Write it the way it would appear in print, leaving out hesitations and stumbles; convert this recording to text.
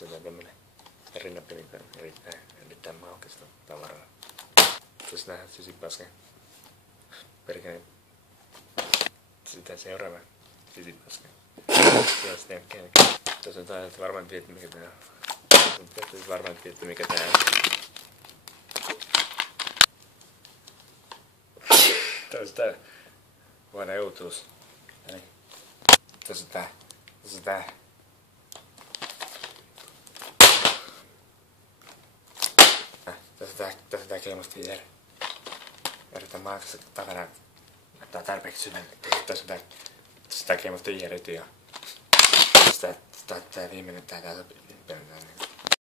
Tässä on tämmönen rinnapeli, erittäin maukasta tavaraa. Tässä nähdään sisipasken. Perkele. Sitä seuraava sisipasken. Tässä on tää, varmaan tiedät mikä tää on. Tässä varmaan tiedät mikä tää on. Tässä tää vuoden uutuus. Eli tässä on tää. Tässä on tää. Tässä on tää Game Yritän maakassa takana ottaa tarpeeksi syvän. Tässä on tää Game of the Year ja tää viimeinen tää